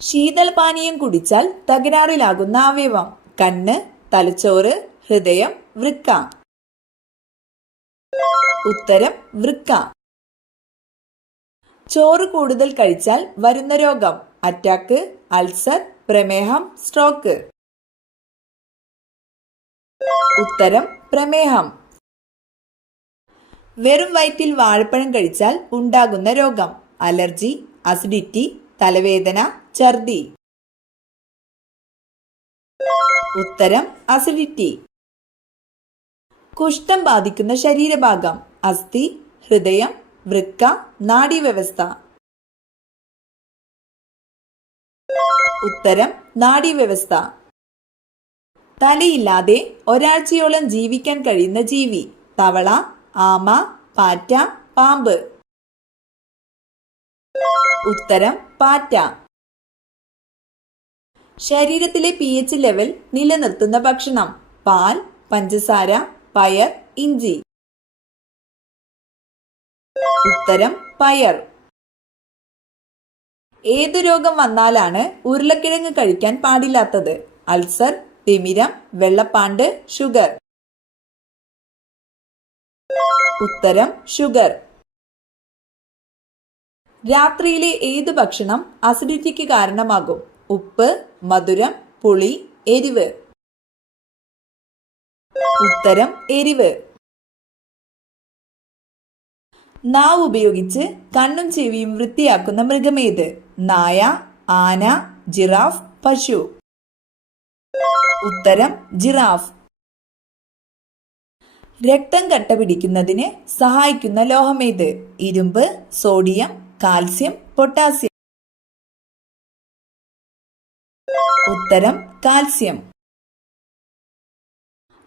ശീതളപാനീയം കുടിച്ചാൽ തകരാറിലാകുന്ന അവയവം: കണ്ണ്, തലച്ചോറ്, ഹൃദയം, വൃക്ക. ഉത്തരം വൃക്ക. ചോറ് കൂടുതൽ കഴിച്ചാൽ വരുന്ന രോഗം: അറ്റാക്ക്, അൾസർ, പ്രമേഹം, സ്ട്രോക്ക്. ഉത്തരം പ്രമേഹം. വെറും വയറ്റിൽ വാഴപ്പഴം കഴിച്ചാൽ ഉണ്ടാകുന്ന രോഗം: അലർജി, അസിഡിറ്റി, തലവേദന, ഛർദി. ഉത്തരം അസിഡിറ്റി. കുഷ്ഠം ബാധിക്കുന്ന ശരീരഭാഗം: അസ്ഥി, ഹൃദയം, വൃക്ക, നാഡീവ്യവസ്ഥ. ഉത്തരം നാഡീവ്യവസ്ഥ. തലയില്ലാതെ ഒരാഴ്ചയോളം ജീവിക്കാൻ കഴിയുന്ന ജീവി: തവള, ആമ, പാറ്റ, പാമ്പ്. ഉത്തരം പാറ്റ. ശരീരത്തിലെ pH ലെവൽ നിലനിർത്തുന്ന ഭക്ഷണം: പാൽ, പഞ്ചസാര, പയർ, ഇഞ്ചി. ഉത്തരം പയർ. ഏതു രോഗം വന്നാലാണ് ഉരുളക്കിഴങ്ങ് കഴിക്കാൻ പാടില്ലാത്തത്? അൾസർ, തിമിരം, വെള്ളപ്പാണ്ട്, ഷുഗർ. ഉത്തരം ഷുഗർ. രാത്രിയിലെ ഏതു ഭക്ഷണം അസിഡിറ്റിക്ക് കാരണമാകും? ഉപ്പ്, മധുരം, പുളി, എരിവ്. ഉത്തരം എരിവ്. നാവ് ഉപയോഗിച്ച് കണ്ണും ചെവിയും വൃത്തിയാക്കുന്ന മൃഗമേത്? നായ, ആന, ജിറാഫ്, പശു. ഉത്തരം ജിറാഫ്. രക്തം കട്ട പിടിക്കുന്നതിന് സഹായിക്കുന്ന ലോഹമേത്? ഇരുമ്പ്, സോഡിയം, കാൽസ്യം, പൊട്ടാസ്യം. ഉത്തരം കാൽസ്യം.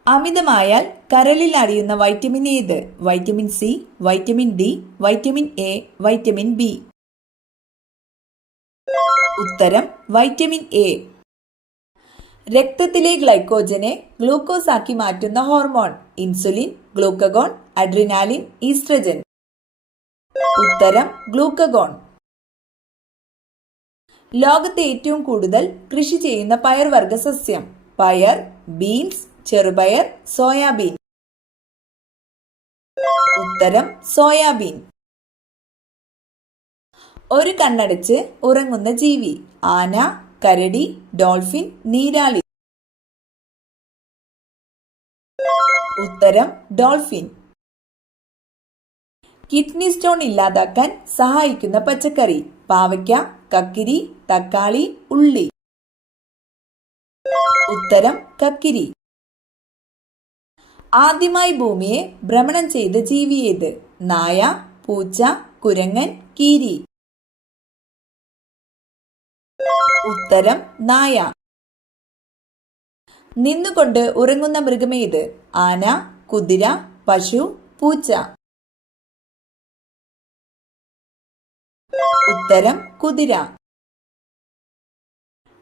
അമിതമായാൽ കരളിൽ അടിയുന്ന വൈറ്റമിൻ ഏത്? Vitamin C, vitamin D, vitamin A, vitamin B. ഉത്തരം വൈറ്റമിൻ എ. രക്തത്തിലെ ഗ്ലൈക്കോജനെ ഗ്ലൂക്കോസ് ആക്കി മാറ്റുന്ന hormone: insulin, glucagon, adrenaline, oestrogen. ഉത്തരം ഗ്ലൂക്കഗോൺ. ലോകത്തെ ഏറ്റവും കൂടുതൽ കൃഷി ചെയ്യുന്ന പയർവർഗ സസ്യം: പയർ, ബീൻസ്, ചെറുപയർ, സോയാബീൻ. ഉത്തരം സോയാബീൻ. ഒരു കണ്ണടച്ച് ഉറങ്ങുന്ന ജീവി: ആന, കരടി, ഡോൾഫിൻ, നീരാളി. ഉത്തരം ഡോൾഫിൻ. കിഡ്നി സ്റ്റോൺ ഇല്ലാതാക്കാൻ സഹായിക്കുന്ന പച്ചക്കറി: പാവയ്ക്ക, കക്കിരി, തക്കാളി, ഉള്ളി. ഉത്തരം കക്കിരി. ആദ്യമായി ഭൂമിയെ ഭ്രമണം ചെയ്ത ജീവി ഏത്? നായ, പൂച്ച, കുരങ്ങൻ, കീരി. ഉത്തരം നായ. നിന്നുകൊണ്ട് ഉറങ്ങുന്ന മൃഗമേത്? ആന, കുതിര, പശു, പൂച്ച. ഉത്തരം കുതിര.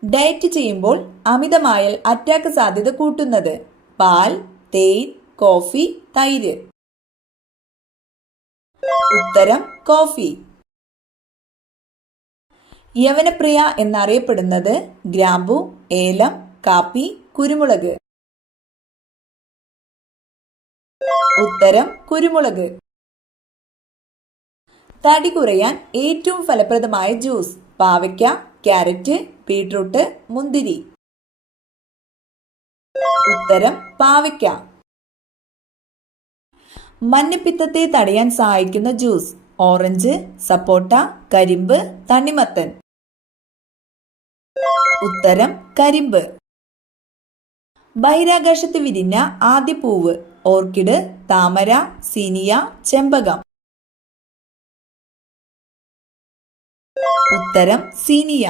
ഡയറ്റ് ചെയ്യുമ്പോൾ അമിതമായാൽ അറ്റാക്ക് സാധ്യത കൂട്ടുന്നത്: പാൽ, തേൻ, കോഫി, തൈര്. ഉത്തരം കോഫി. യവനപ്രിയ എന്നറിയപ്പെടുന്നത്: ഗ്രാമ്പു, ഏലം, കാപ്പി, കുരുമുളക്. ഉത്തരം കുരുമുളക്. തടി കുറയാൻ ഏറ്റവും ഫലപ്രദമായ ജ്യൂസ്: പാവയ്ക്ക, ക്യാരറ്റ്, ബീട്രൂട്ട്, മുന്തിരി. ഉത്തരം പാവയ്ക്ക. മഞ്ഞപ്പിത്തത്തെ തടയാൻ സഹായിക്കുന്ന ജ്യൂസ്: ഓറഞ്ച്, സപ്പോട്ട, കരിമ്പ്, തണ്ണിമത്തൻ. ഉത്തരം കരിമ്പ്. ബഹിരാകാശത്ത് വിരിഞ്ഞ ആദ്യ പൂവ്: ഓർക്കിഡ്, താമര, സീനിയ, ചെമ്പകം. ഉത്തരം സീനിയ.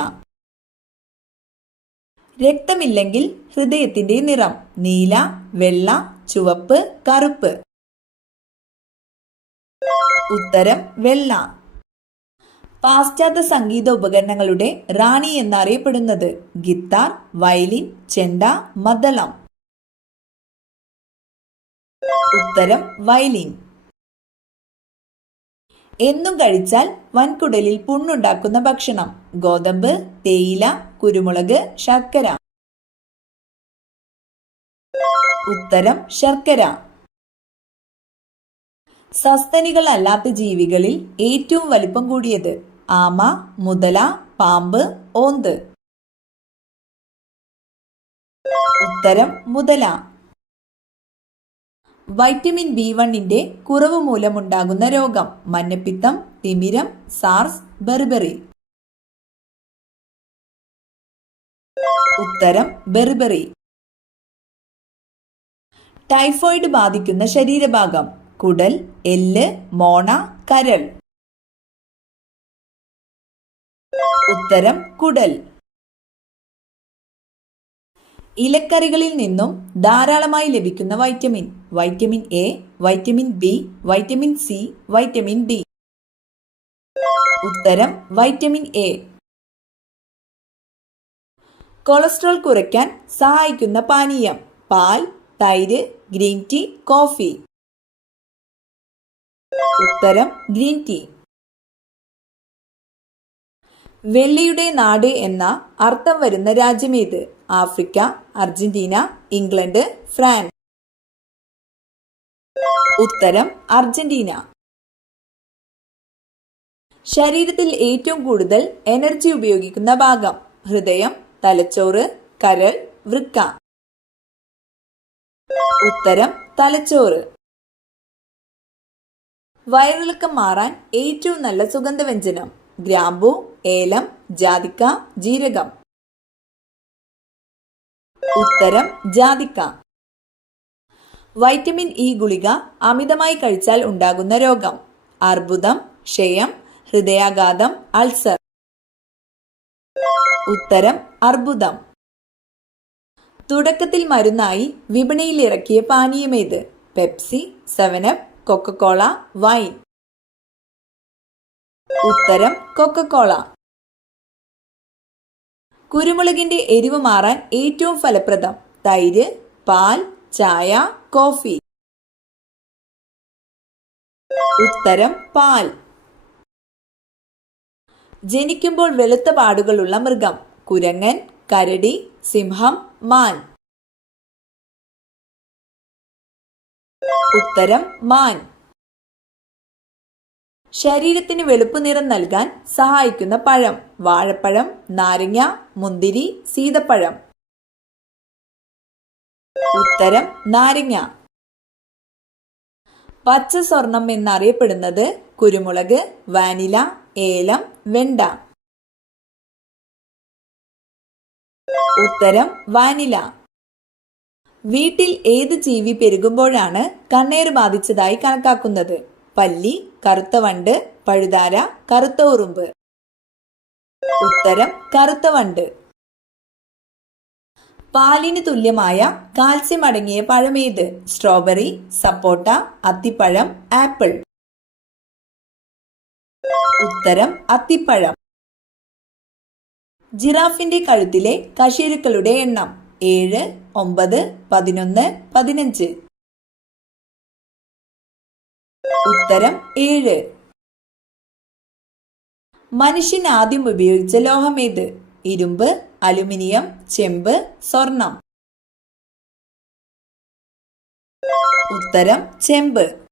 രക്തമില്ലെങ്കിൽ ഹൃദയത്തിന്റെ നിറം: നീല, വെള്ള, ചുവപ്പ്, കറുപ്പ്. ഉത്തരം വെള്ള. പാശ്ചാത്യ സംഗീത ഉപകരണങ്ങളുടെ റാണി എന്നറിയപ്പെടുന്നത്: ഗിത്താർ, വയലിൻ, ചെണ്ട, മദ്ദളം. ഉത്തരം വയലിൻ. എന്നും കഴിച്ചാൽ വൻകുടലിൽ പുണ്ണുണ്ടാക്കുന്ന ഭക്ഷണം. ഗോതമ്പ്, തേയില, കുരുമുളക്, ശർക്കര. ഉത്തരം ശർക്കര. സസ്തനികൾ അല്ലാത്ത ജീവികളിൽ ഏറ്റവും വലിപ്പം കൂടിയത്? ആമ, മുതല, പാമ്പ്, ഓന്ത്. ഉത്തരം മുതല. വൈറ്റമിൻ B1 കുറവ് മൂലമുണ്ടാകുന്ന രോഗം? മഞ്ഞപ്പിത്തം, തിമിരം, സാർസ്, ബെറിബെറി. ഉത്തരം ബെറിബെറി. ടൈഫോയിഡ് ബാധിക്കുന്ന ശരീരഭാഗം? കുടൽ, എല്ല്, മോണ, കരൾ. ഉത്തരം കുടൽ. ഇലക്കറികളിൽ നിന്നും ധാരാളമായി ലഭിക്കുന്ന vitamin? Vitamin A, vitamin B, vitamin C, vitamin D. ഉത്തരം വൈറ്റമിൻ എ. കൊളസ്ട്രോൾ കുറയ്ക്കാൻ സഹായിക്കുന്ന പാനീയം? പാൽ, തൈര്, ഗ്രീൻ ടീ, കോഫി. ഉത്തരം ഗ്രീൻ ടീ. വെള്ളിയുടെ നാട് എന്ന അർത്ഥം വരുന്ന രാജ്യമേത്? Africa, Argentina, England, France. ഉത്തരം അർജന്റീന. ശരീരത്തിൽ ഏറ്റവും കൂടുതൽ എനർജി ഉപയോഗിക്കുന്ന ഭാഗം? ഹൃദയം, തലച്ചോറ്, കരൾ, വൃക്ക. ഉത്തരം തലച്ചോറ്. വയറിളക്കം മാറാൻ ഏറ്റവും നല്ല സുഗന്ധവ്യഞ്ജനം? ഗ്രാമ്പൂ, ഏലം, ജാതിക്ക, ജീരകം. ഉത്തരം ജാതിക്ക. വൈറ്റമിൻ ഇ ഗുളിക അമിതമായി കഴിച്ചാൽ ഉണ്ടാകുന്ന രോഗം? അർബുദം, ക്ഷയം, ഹൃദയാഘാതം, അൾസർ. ഉത്തരം അർബുദം. തുടക്കത്തിൽ മരുന്നായി വിപണിയിൽ ഇറക്കിയ പാനീയമേത്? Pepsi, 7up, Coca Cola, wine. ഉത്തരം കൊക്കക്കോള. കുരുമുളകിന്റെ എരിവ് മാറാൻ ഏറ്റവും ഫലപ്രദം? തൈര്, പാൽ, ചായ, കോഫി. ഉത്തരം പാൽ. ജനിക്കുമ്പോൾ വെളുത്ത പാടുകളുള്ള മൃഗം? കുരങ്ങൻ, കരടി, സിംഹം, മാൻ. ഉത്തരം മാൻ. ശരീരത്തിന് വെളുപ്പ് നിറം നൽകാൻ സഹായിക്കുന്ന പഴം? വാഴപ്പഴം, നാരങ്ങ, മുന്തിരി, സീതപ്പഴം. ഉത്തരം നാരങ്ങ. പച്ച സ്വർണം എന്നറിയപ്പെടുന്നത്? കുരുമുളക്, വാനില, ഏലം, വെണ്ട. ഉത്തരം വാനില. വീട്ടിൽ ഏത് ജീവി പെരുകുമ്പോഴാണ് കണ്ണേറ് ബാധിച്ചതായി കണക്കാക്കുന്നത്? പല്ലി, കറുത്ത വണ്ട്, പഴുതാര, കറുത്ത ഉറുമ്പ്. ഉത്തരം കറുത്ത വണ്ട്. പാലിന് തുല്യമായ കാൽസ്യം അടങ്ങിയ പഴമേത്? സ്ട്രോബെറി, സപ്പോട്ട, അത്തിപ്പഴം, ആപ്പിൾ. ഉത്തരം അത്തിപ്പഴം. ജിറാഫിന്റെ കഴുത്തിലെ കശേരുക്കളുടെ എണ്ണം? 7, 9, 11, 15. ഉത്തരം 7. മനുഷ്യൻ ആദ്യം ഉപയോഗിച്ച ലോഹമേത്? ഇരുമ്പ്, അലുമിനിയം, ചെമ്പ്, സ്വർണം. ഉത്തരം ചെമ്പ്.